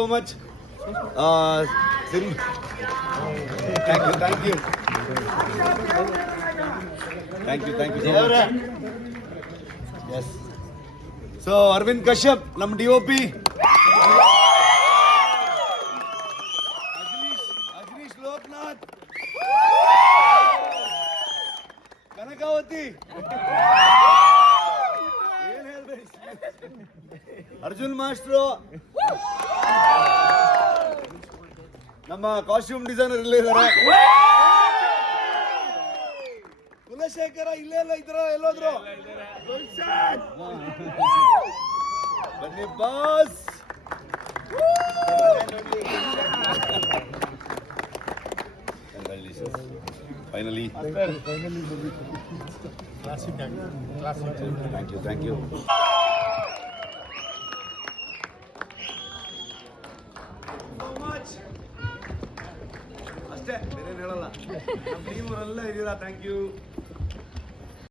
so much. Uh, Sim- thank you, thank you. Thank you, thank you so much. Yes. So, Arvind Kashyap, ನಮ್ಮ D O P Ajaneesh Loknath Kanakavati ಏನ್ ಹೇಳ್ಬೇಕು Arjun master ನಮ್ಮ costume designer ಇಲ್ಲೇ ಇದ್ದಾರೆ ಕುಲಶೇಖರ ಇಲ್ಲೇ ಎಲ್ಲ ಇದ್ರ ಎಲ್ಲೋದ್ರು? ಬನ್ನಿ boss finally thank you thank you ಅಷ್ಟೇ ಬೇರೆ ಹೇಳಲ್ಲ ನಮ್ಮ ಟೀಮ್ ಅವರೆಲ್ಲ ಇದ್ದೀರಾ ಥ್ಯಾಂಕ್ ಯು